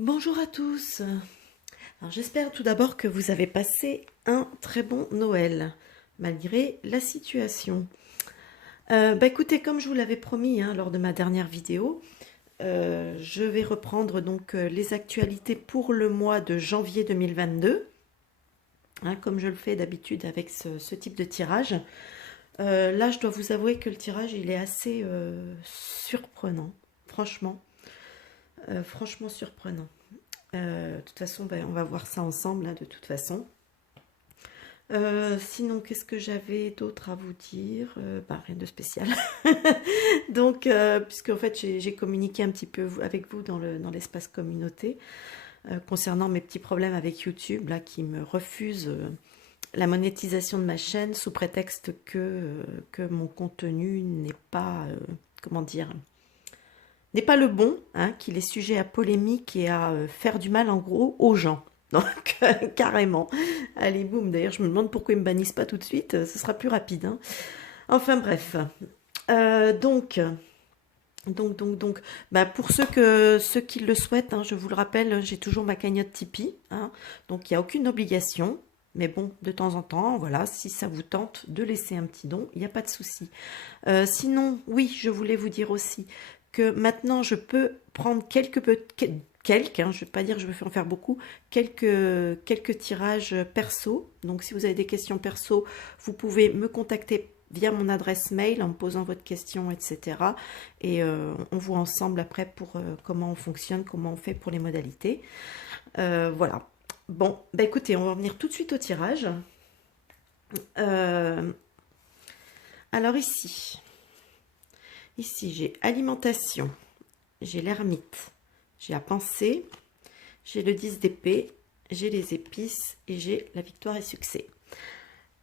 Bonjour à tous. Alors j'espère tout d'abord que vous avez passé un très bon Noël, malgré la situation. Écoutez, comme je vous l'avais promis lors de ma dernière vidéo, je vais reprendre donc les actualités pour le mois de janvier 2022, comme je le fais d'habitude avec ce type de tirage. Là, je dois vous avouer que le tirage, il est assez surprenant, franchement, franchement surprenant. De toute façon, on va voir ça ensemble, de toute façon. Sinon, qu'est-ce que j'avais d'autre à vous dire? Rien de spécial. Donc, puisque en fait, j'ai communiqué un petit peu avec vous dans l'espace communauté concernant mes petits problèmes avec YouTube, là, qui me refuse la monétisation de ma chaîne sous prétexte que mon contenu n'est pas, comment dire, n'est pas le bon, qu'il est sujet à polémique et à faire du mal en gros aux gens. Donc carrément. Allez, boum. D'ailleurs, je me demande pourquoi ils me bannissent pas tout de suite. Ce sera plus rapide. Enfin bref. Donc, pour ceux qui le souhaitent, je vous le rappelle, j'ai toujours ma cagnotte Tipeee. Donc il n'y a aucune obligation. Mais bon, de temps en temps, voilà, si ça vous tente de laisser un petit don, il n'y a pas de souci. Sinon, oui, je voulais vous dire aussi que maintenant, je peux prendre quelques, je ne vais pas dire que je vais en faire beaucoup, quelques tirages perso. Donc, si vous avez des questions perso, vous pouvez me contacter via mon adresse mail en me posant votre question, etc. Et on voit ensemble après pour comment on fonctionne, comment on fait pour les modalités. Voilà. Bon, écoutez, on va revenir tout de suite au tirage. Alors ici j'ai alimentation, j'ai l'ermite, j'ai la pensée, j'ai le 10 d'épée, j'ai les épices et j'ai la victoire et succès.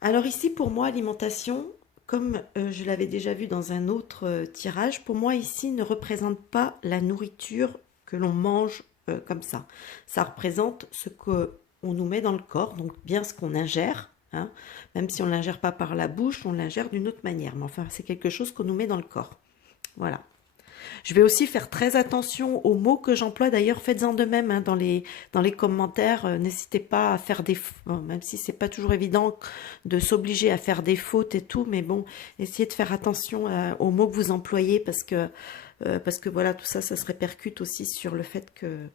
Alors ici, pour moi, alimentation, comme je l'avais déjà vu dans un autre tirage, pour moi ici ne représente pas la nourriture que l'on mange comme ça. Ça représente ce qu'on nous met dans le corps, donc bien ce qu'on ingère. Même si on ne l'ingère pas par la bouche, on l'ingère d'une autre manière. Mais enfin, c'est quelque chose qu'on nous met dans le corps. Voilà. Je vais aussi faire très attention aux mots que j'emploie. D'ailleurs, faites-en de même dans les commentaires. N'hésitez pas à faire des fautes, même si c'est pas toujours évident de s'obliger à faire des fautes et tout. Mais bon, essayez de faire attention aux mots que vous employez parce que voilà, tout ça, ça se répercute aussi sur le fait que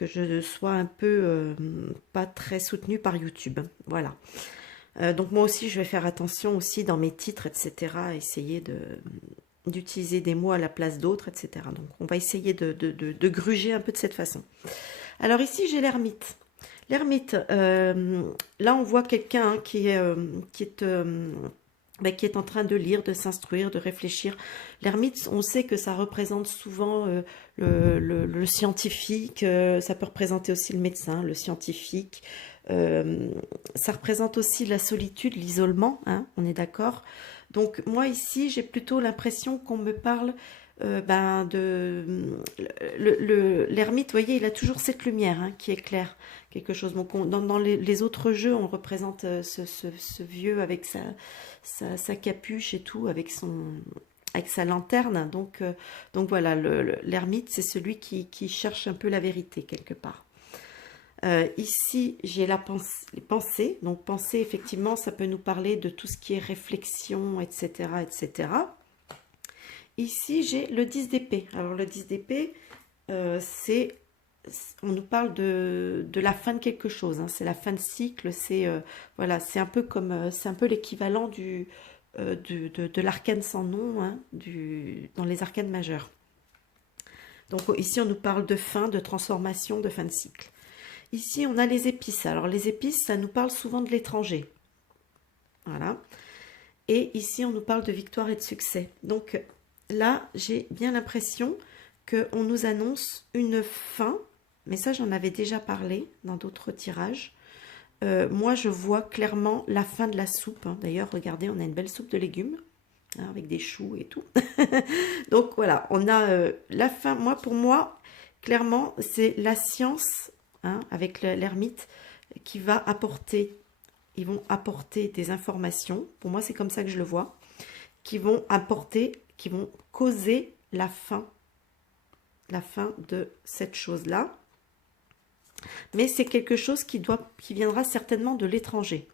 je sois un peu pas très soutenue par YouTube. Voilà. Donc moi aussi, je vais faire attention aussi dans mes titres, etc. Essayer d'utiliser des mots à la place d'autres, etc. Donc on va essayer de gruger un peu de cette façon. Alors ici, j'ai l'ermite. L'ermite, là on voit quelqu'un qui est en train de lire, de s'instruire, de réfléchir. L'ermite, on sait que ça représente souvent le scientifique, ça peut représenter aussi le médecin, le scientifique. Ça représente aussi la solitude, l'isolement, on est d'accord. Donc moi ici, j'ai plutôt l'impression qu'on me parle l'ermite, vous voyez, il a toujours cette lumière qui éclaire quelque chose. Donc dans les autres jeux, on représente ce vieux avec sa capuche et tout, avec sa lanterne. Donc voilà, l'ermite, c'est celui qui cherche un peu la vérité quelque part. Ici, j'ai les pensées. Donc, pensée, effectivement, ça peut nous parler de tout ce qui est réflexion, etc., etc. Ici, j'ai le 10 d'épée. Alors, le 10 d'épée, on nous parle de la fin de quelque chose. C'est la fin de cycle. Voilà, c'est un peu comme, c'est un peu l'équivalent de l'arcane sans nom, dans les arcanes majeures. Donc, ici, on nous parle de fin, de transformation, de fin de cycle. Ici, on a les épices. Alors, les épices, ça nous parle souvent de l'étranger. Voilà. Et ici, on nous parle de victoire et de succès. Donc, là, j'ai bien l'impression qu'on nous annonce une fin. Mais ça, j'en avais déjà parlé dans d'autres tirages. Moi, je vois clairement la fin de la soupe. D'ailleurs, regardez, on a une belle soupe de légumes. Avec des choux et tout. Donc, voilà, on a la fin. Pour moi, clairement, c'est la science... avec l'ermite qui va apporter, ils vont apporter des informations, pour moi c'est comme ça que je le vois, qui vont causer la fin de cette chose-là. Mais c'est quelque chose qui viendra certainement de l'étranger.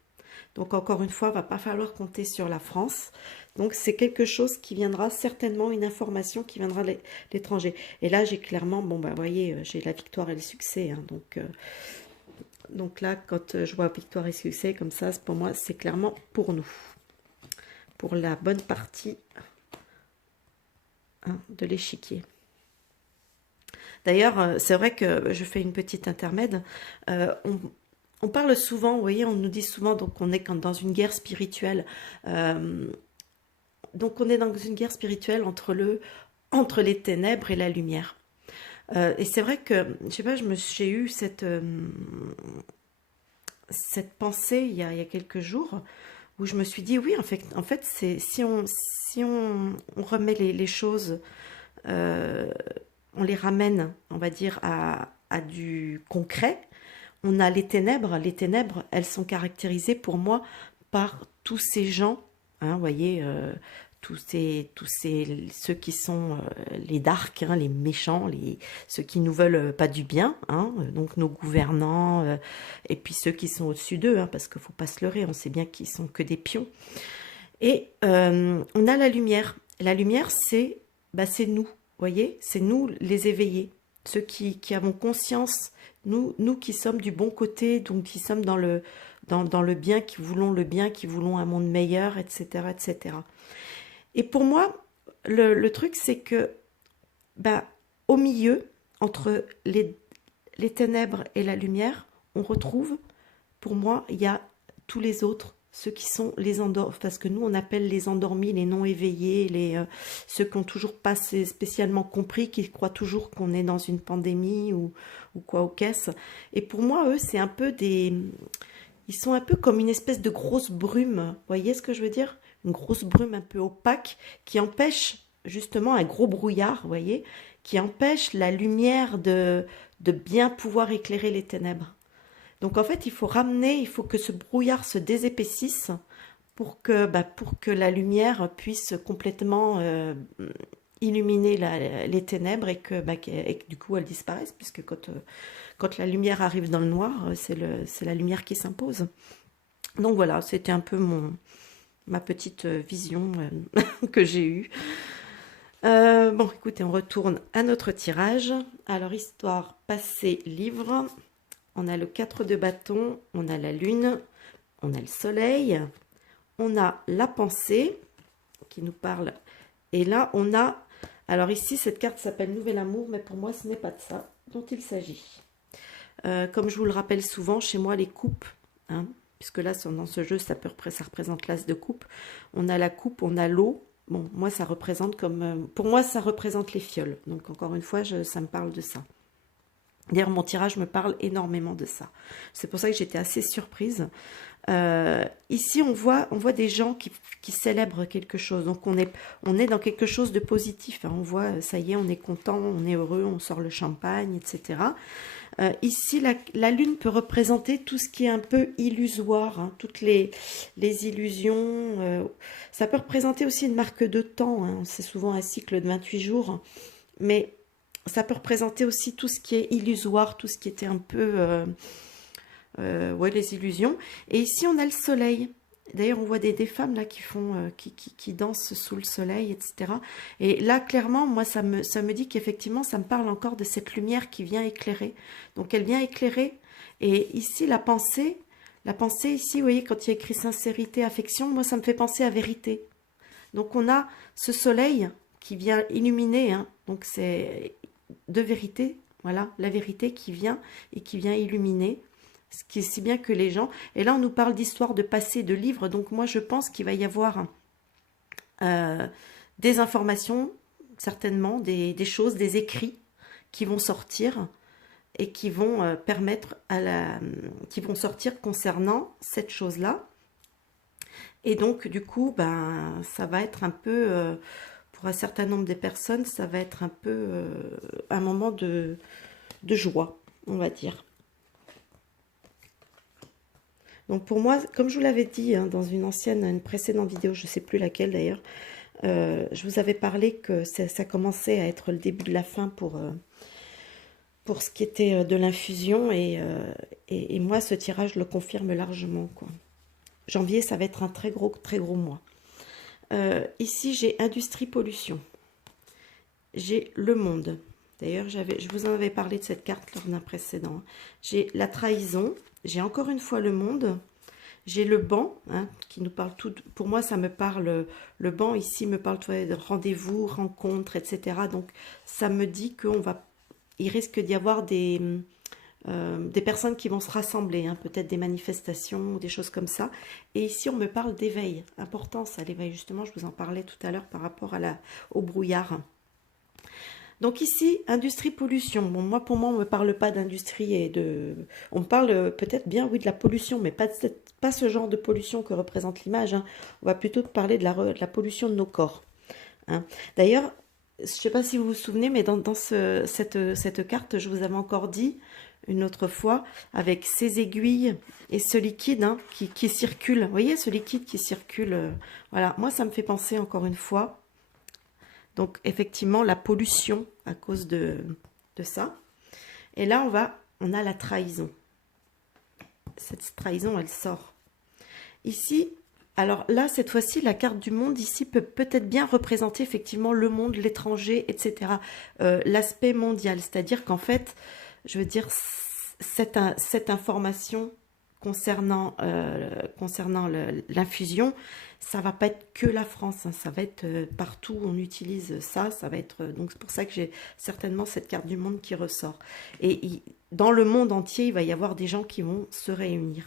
Donc encore une fois, il ne va pas falloir compter sur la France. Donc c'est quelque chose qui viendra certainement, une information qui viendra de l'étranger. Et là, j'ai clairement, bon bah vous voyez, j'ai la victoire et le succès. Hein, donc là, quand je vois victoire et succès comme ça, pour moi, c'est clairement pour nous. Pour la bonne partie hein, de l'échiquier. D'ailleurs, c'est vrai que je fais une petite intermède. On parle souvent, vous voyez, on nous dit souvent donc on est dans une guerre spirituelle. Donc on est dans une guerre spirituelle entre les ténèbres et la lumière. Et c'est vrai que, je sais pas, j'ai eu cette pensée il y a quelques jours où je me suis dit, oui, en fait c'est, si on remet les choses, on les ramène, on va dire, à du concret, on a les ténèbres. Les ténèbres, elles sont caractérisées pour moi par tous ces gens, hein, vous voyez, ceux qui sont les darks, hein, les méchants, ceux qui nous veulent pas du bien, hein, donc nos gouvernants, et puis ceux qui sont au-dessus d'eux, hein, parce qu'il faut pas se leurrer, on sait bien qu'ils sont que des pions. Et on a la lumière. La lumière, c'est nous, vous voyez, c'est nous les éveillés, ceux qui avons conscience, nous qui sommes du bon côté, donc qui sommes dans le bien, qui voulons un monde meilleur, etc., etc. Et pour moi, le truc, c'est que, au milieu, entre les ténèbres et la lumière, on retrouve, pour moi, il y a tous les autres, ceux qui sont les endormis, parce que nous, on appelle les endormis, les non éveillés, ceux qui n'ont toujours pas spécialement compris, qui croient toujours qu'on est dans une pandémie ou quoi au caisse. Et pour moi, eux, c'est un peu ils sont un peu comme une espèce de grosse brume. Vous voyez ce que je veux dire? Une grosse brume un peu opaque qui empêche justement un gros brouillard, vous voyez, qui empêche la lumière de bien pouvoir éclairer les ténèbres. Donc en fait, il faut que ce brouillard se désépaississe pour que la lumière puisse complètement illuminer les ténèbres et que du coup elles disparaissent, puisque quand la lumière arrive dans le noir, c'est la lumière qui s'impose. Donc voilà, c'était un peu ma petite vision que j'ai eue. Bon, écoutez, on retourne à notre tirage. Alors, histoire, passé, livre. On a le 4 de bâton, on a la lune, on a le soleil, on a la pensée qui nous parle. Et là, on a... Alors ici, cette carte s'appelle Nouvel Amour, mais pour moi, ce n'est pas de ça dont il s'agit. Comme je vous le rappelle souvent, chez moi, les coupes, hein, puisque là, dans ce jeu, ça représente l'as de coupe. On a la coupe, on a l'eau. Bon, moi, ça représente pour moi, ça représente les fioles. Donc, encore une fois, ça me parle de ça. D'ailleurs, mon tirage me parle énormément de ça. C'est pour ça que j'étais assez surprise. Ici, on voit des gens qui célèbrent quelque chose. Donc, on est dans quelque chose de positif. Hein. On voit, ça y est, on est content, on est heureux, on sort le champagne, etc. Ici, la lune peut représenter tout ce qui est un peu illusoire, hein, toutes les illusions. Ça peut représenter aussi une marque de temps. Hein. C'est souvent un cycle de 28 jours. Mais ça peut représenter aussi tout ce qui est illusoire, tout ce qui était un peu... ouais, les illusions. Et ici, on a le soleil. D'ailleurs, on voit des femmes là qui dansent sous le soleil, etc. Et là, clairement, moi, ça me dit qu'effectivement, ça me parle encore de cette lumière qui vient éclairer. Donc, elle vient éclairer. Et ici, la pensée ici, vous voyez, quand il y a écrit sincérité, affection, moi, ça me fait penser à vérité. Donc, on a ce soleil qui vient illuminer, hein. Donc, c'est de vérité, voilà, la vérité qui vient et qui vient illuminer. Ce qui est si bien que les gens... Et là, on nous parle d'histoire de passé, de livres. Donc, moi, je pense qu'il va y avoir des informations, certainement, des choses, des écrits qui vont sortir et qui vont permettre qui vont sortir concernant cette chose-là. Et donc, du coup, ça va être un peu... pour un certain nombre de personnes, ça va être un peu un moment de joie, on va dire. Donc pour moi, comme je vous l'avais dit hein, dans une précédente vidéo, je ne sais plus laquelle d'ailleurs, je vous avais parlé que ça commençait à être le début de la fin pour pour ce qui était de l'infusion. Et moi, ce tirage le confirme largement, quoi. Janvier, ça va être un très gros mois. Ici, j'ai Industrie Pollution. J'ai Le Monde. D'ailleurs, je vous en avais parlé de cette carte lors d'un précédent. J'ai La Trahison. J'ai encore une fois Le Monde. J'ai Le Banc, hein, qui nous parle tout. Pour moi, ça me parle. Le banc ici me parle de rendez-vous, rencontres, etc. Donc, ça me dit il risque d'y avoir des personnes qui vont se rassembler, hein, peut-être des manifestations ou des choses comme ça. Et ici, on me parle d'éveil. Important, ça, l'éveil, justement. Je vous en parlais tout à l'heure par rapport au brouillard. Donc ici, industrie, pollution. Bon, pour moi, on ne me parle pas d'industrie et de... On me parle peut-être bien, oui, de la pollution, mais pas ce genre de pollution que représente l'image, hein. On va plutôt parler de la pollution de nos corps, hein. D'ailleurs, je ne sais pas si vous vous souvenez, mais dans cette carte, je vous avais encore dit une autre fois, avec ces aiguilles et ce liquide, hein, qui circule. Vous voyez, ce liquide qui circule. Voilà, moi, ça me fait penser encore une fois. Donc, effectivement, la pollution à cause de ça. Et là, on a la trahison. Cette trahison, elle sort. Ici, alors là, cette fois-ci, la carte du monde, ici, peut peut-être bien représenter effectivement le monde, l'étranger, etc. L'aspect mondial. C'est-à-dire qu'en fait, je veux dire, cette information concernant l'infusion, ça va pas être que la France, hein, ça va être partout où on utilise ça, va être donc c'est pour ça que j'ai certainement cette carte du monde qui ressort. Et dans le monde entier, il va y avoir des gens qui vont se réunir.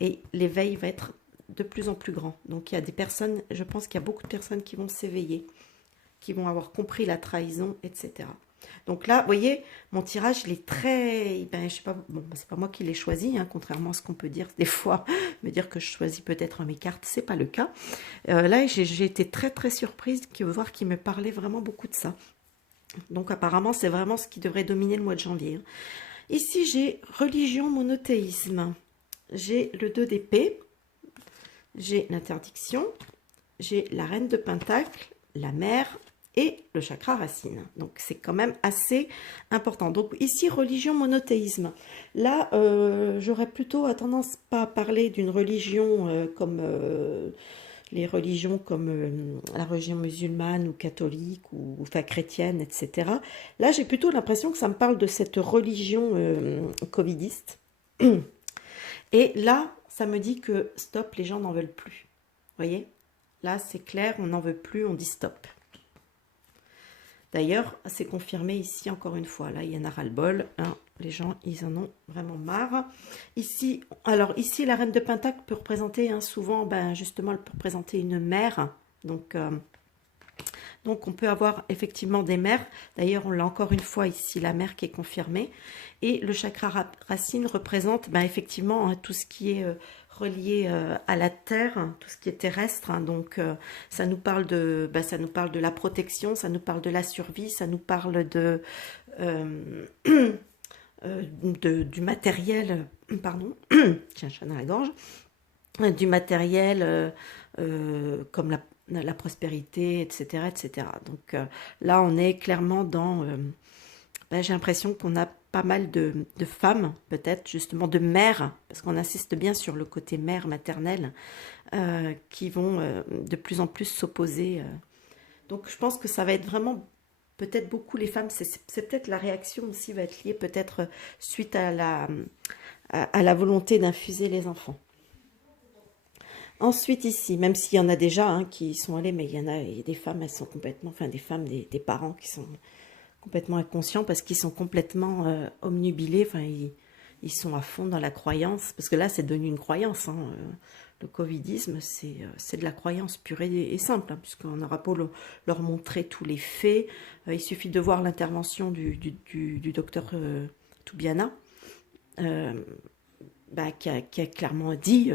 Et l'éveil va être de plus en plus grand. Donc il y a des personnes, je pense qu'il y a beaucoup de personnes qui vont s'éveiller, qui vont avoir compris la trahison, etc. Donc là, vous voyez, mon tirage, il est très... Ben, je sais pas, bon, c'est pas moi qui l'ai choisi, hein, contrairement à ce qu'on peut dire des fois, me dire que je choisis peut-être mes cartes, c'est pas le cas. Là, j'ai été très surprise de voir qu'il me parlait vraiment beaucoup de ça. Donc apparemment, c'est vraiment ce qui devrait dominer le mois de janvier, hein. Ici, j'ai religion, monothéisme. J'ai le 2 d'épée, j'ai l'interdiction, j'ai la reine de pentacle, la mer et le chakra racine. Donc c'est quand même assez important. Donc ici, religion, monothéisme. Là, j'aurais plutôt tendance pas à parler d'une religion comme les religions comme la religion musulmane ou catholique ou enfin chrétienne, etc. Là, j'ai plutôt l'impression que ça me parle de cette religion covidiste. Et là, ça me dit que stop, les gens n'en veulent plus. Vous voyez? Là, c'est clair, on n'en veut plus, on dit stop. D'ailleurs, c'est confirmé ici encore une fois. Là, il y en a ras-le-bol, hein. Les gens, ils en ont vraiment marre. Ici, alors ici, la reine de pentacle peut représenter, hein, souvent, ben, justement, elle peut représenter une mère. Donc, on peut avoir effectivement des mères. D'ailleurs, on l'a encore une fois ici, la mère qui est confirmée. Et le chakra racine représente ben, effectivement, hein, tout ce qui est relié à la terre, hein, tout ce qui est terrestre. Hein. Donc, ça nous parle de la protection, ça nous parle de la survie, ça nous parle du matériel, pardon, j'ai un chat dans la gorge, du matériel comme la prospérité, etc., etc. Donc là, on est clairement dans... j'ai l'impression qu'on a pas mal de femmes, peut-être, justement, de mères, parce qu'on insiste bien sur le côté mère maternelle, qui vont de plus en plus s'opposer. Donc, je pense que ça va être vraiment... Peut-être beaucoup les femmes, c'est peut-être la réaction aussi va être liée peut-être suite à la volonté d'infuser les enfants. Ensuite ici, même s'il y en a déjà hein, qui sont allés, mais il y a des femmes, elles sont complètement, enfin des femmes, des parents qui sont complètement inconscients parce qu'ils sont complètement omnubilés, enfin ils sont à fond dans la croyance, parce que là c'est devenu une croyance, hein, le covidisme c'est de la croyance pure et simple, hein, puisqu'on n'aura pas leur montrer tous les faits, il suffit de voir l'intervention du docteur Toubiana, qui a clairement dit...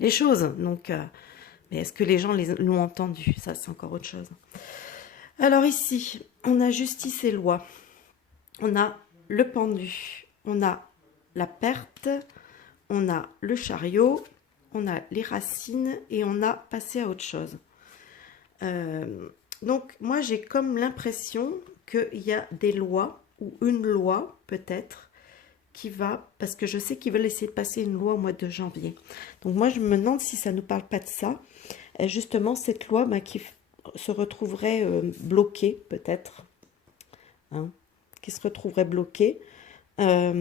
les choses, donc, mais est-ce que les gens l'ont entendu? Ça, c'est encore autre chose. Alors ici, on a justice et loi, on a le pendu, on a la perte, on a le chariot, on a les racines et on a passé à autre chose. Donc, moi, j'ai comme l'impression qu'il y a des lois ou une loi, peut-être, qui va, parce que je sais qu'ils veulent essayer de passer une loi au mois de janvier. Donc moi, je me demande si ça ne nous parle pas de ça. Et justement, cette loi qui se retrouverait bloquée, peut-être, hein, qui se retrouverait bloquée. Alors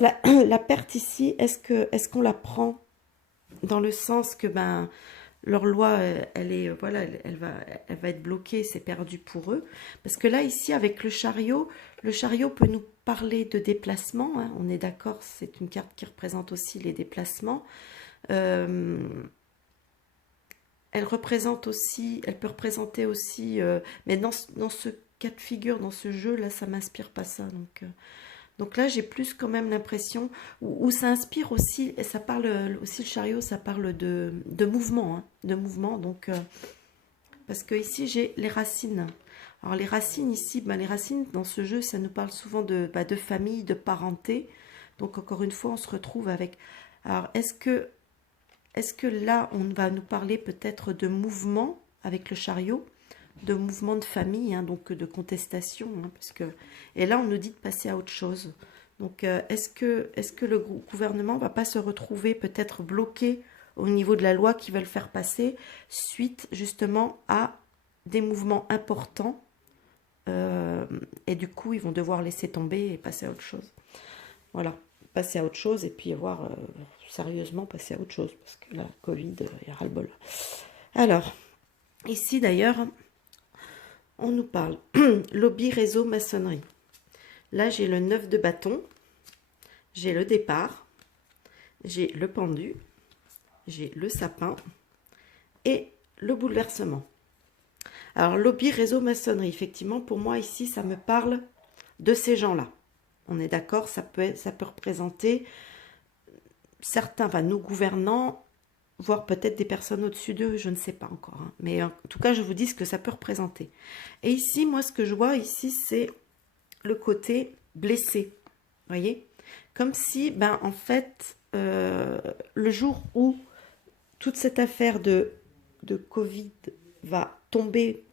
la perte ici, est-ce qu'on la prend dans le sens que ben leur loi, elle est voilà, elle va être bloquée, c'est perdu pour eux. Parce que là ici avec le chariot peut nous parler de déplacement. Hein, on est d'accord, c'est une carte qui représente aussi les déplacements. Elle représente aussi, elle peut représenter aussi, mais dans ce cas de figure, dans ce jeu là, ça m'inspire pas ça. Donc là, j'ai plus quand même l'impression, où ça inspire aussi, et ça parle aussi le chariot, ça parle de mouvement, hein, de mouvement. Donc, parce que ici, j'ai les racines. Alors les racines ici, ben, les racines dans ce jeu, ça nous parle souvent de famille, de parenté. Donc encore une fois, on se retrouve avec... Alors est-ce que là, on va nous parler peut-être de mouvement avec le chariot, de mouvement de famille, hein, donc de contestation, hein, parce que... Et là, on nous dit de passer à autre chose. Donc, est-ce que le gouvernement va pas se retrouver peut-être bloqué au niveau de la loi qu'ils veulent faire passer suite justement à des mouvements importants et du coup, ils vont devoir laisser tomber et passer à autre chose. Voilà, passer à autre chose et puis voir sérieusement passer à autre chose parce que la Covid, il y a ras-le-bol. Alors, ici d'ailleurs, on nous parle lobby réseau maçonnerie. Là, j'ai le 9 de bâton, j'ai le départ, j'ai le pendu, j'ai le sapin et le bouleversement. Alors, lobby réseau maçonnerie, effectivement, pour moi, ici, ça me parle de ces gens-là. On est d'accord, ça peut représenter certains, enfin, nos gouvernants, voire peut-être des personnes au-dessus d'eux, je ne sais pas encore. Hein. Mais en tout cas, je vous dis ce que ça peut représenter. Et ici, moi, ce que je vois ici, c'est le côté blessé. Vous voyez? Comme si, ben, en fait, le jour où toute cette affaire de Covid va tomber,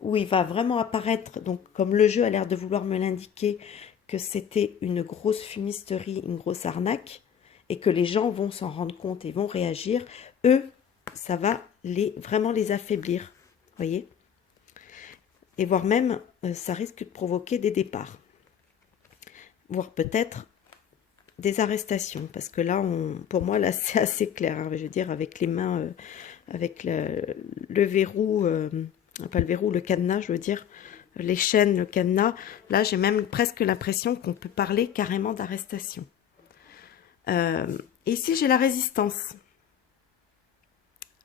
où il va vraiment apparaître, donc comme le jeu a l'air de vouloir me l'indiquer, que c'était une grosse fumisterie, une grosse arnaque, et que les gens vont s'en rendre compte et vont réagir, eux, ça va vraiment les affaiblir, vous voyez? Et voire même, ça risque de provoquer des départs, voire peut-être des arrestations, parce que là, pour moi, là, c'est assez clair, hein, je veux dire, avec les mains, avec le verrou, pas le verrou, le cadenas, je veux dire, les chaînes, le cadenas, là, j'ai même presque l'impression qu'on peut parler carrément d'arrestation. Ici, j'ai la résistance,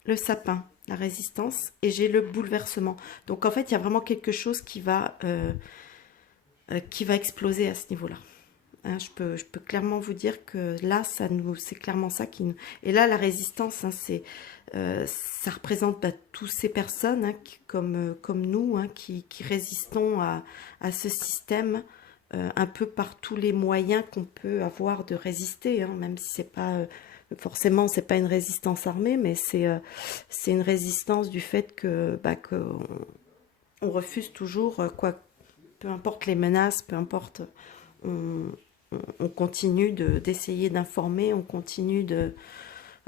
le sapin, la résistance, et j'ai le bouleversement. Donc, en fait, il y a vraiment quelque chose qui va exploser à ce niveau-là. Hein, je peux clairement vous dire que là, c'est clairement ça qui nous... Et là, la résistance, hein, ça représente toutes ces personnes hein, comme nous, hein, qui résistons à ce système un peu par tous les moyens qu'on peut avoir de résister, hein, même si c'est pas... forcément, c'est pas une résistance armée, mais c'est une résistance du fait que on refuse toujours, peu importe les menaces, peu importe... On continue d'essayer d'informer, on continue de...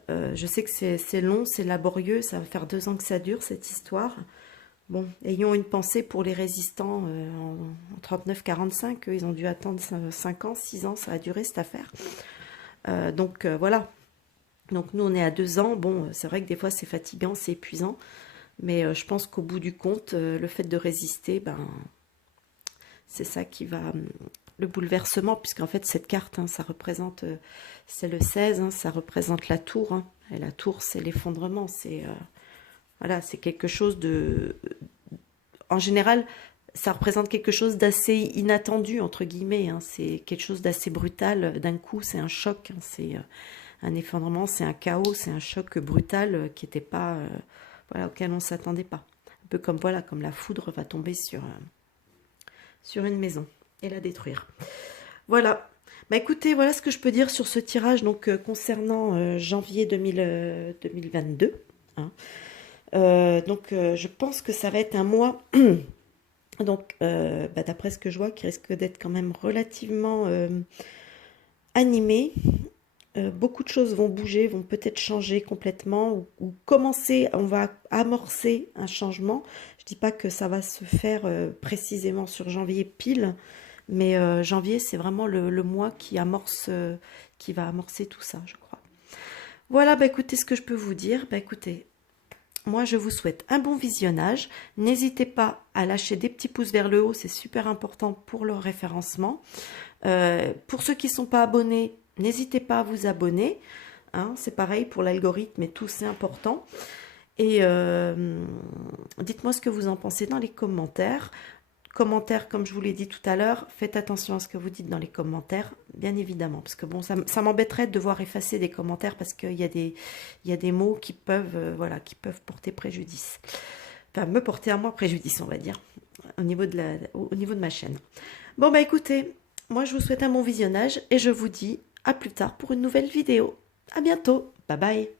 je sais que c'est long, c'est laborieux, ça va faire 2 ans que ça dure, cette histoire. Bon, ayons une pensée pour les résistants en 39-45, ils ont dû attendre 5 ans, 6 ans, ça a duré cette affaire. Donc voilà, donc nous on est à 2 ans, bon, c'est vrai que des fois c'est fatigant, c'est épuisant, mais je pense qu'au bout du compte, le fait de résister, ben, c'est ça qui va... le bouleversement, puisqu'en fait cette carte, hein, ça représente, c'est le 16, hein, ça représente la tour, hein, et la tour c'est l'effondrement, c'est voilà, c'est quelque chose de... En général, ça représente quelque chose d'assez inattendu, entre guillemets, hein, c'est quelque chose d'assez brutal, d'un coup c'est un choc, hein, c'est un effondrement, c'est un chaos, c'est un choc brutal qui n'était pas, voilà, auquel on ne s'attendait pas. Un peu comme, voilà, comme la foudre va tomber sur une maison et la détruire. Voilà. Bah écoutez, voilà ce que je peux dire sur ce tirage donc concernant janvier 2022. Hein. Donc je pense que ça va être un mois Donc, d'après ce que je vois, qui risque d'être quand même relativement animé. Beaucoup de choses vont bouger, vont peut-être changer complètement ou commencer, on va amorcer un changement. Je dis pas que ça va se faire précisément sur janvier pile, mais janvier, c'est vraiment le mois qui va amorcer tout ça, je crois. Voilà, écoutez, ce que je peux vous dire. Écoutez, moi, je vous souhaite un bon visionnage. N'hésitez pas à lâcher des petits pouces vers le haut, c'est super important pour le référencement. Pour ceux qui ne sont pas abonnés, n'hésitez pas à vous abonner. Hein, c'est pareil pour l'algorithme et tout, c'est important. Et dites-moi ce que vous en pensez dans les commentaires. Commentaires, comme je vous l'ai dit tout à l'heure, faites attention à ce que vous dites dans les commentaires, bien évidemment. Parce que bon, ça m'embêterait de devoir effacer des commentaires parce qu'il y a des mots qui peuvent, voilà, qui peuvent porter préjudice. Enfin, me porter à moi préjudice, on va dire, au niveau de ma chaîne. Bon, écoutez, moi je vous souhaite un bon visionnage et je vous dis à plus tard pour une nouvelle vidéo. À bientôt, bye bye.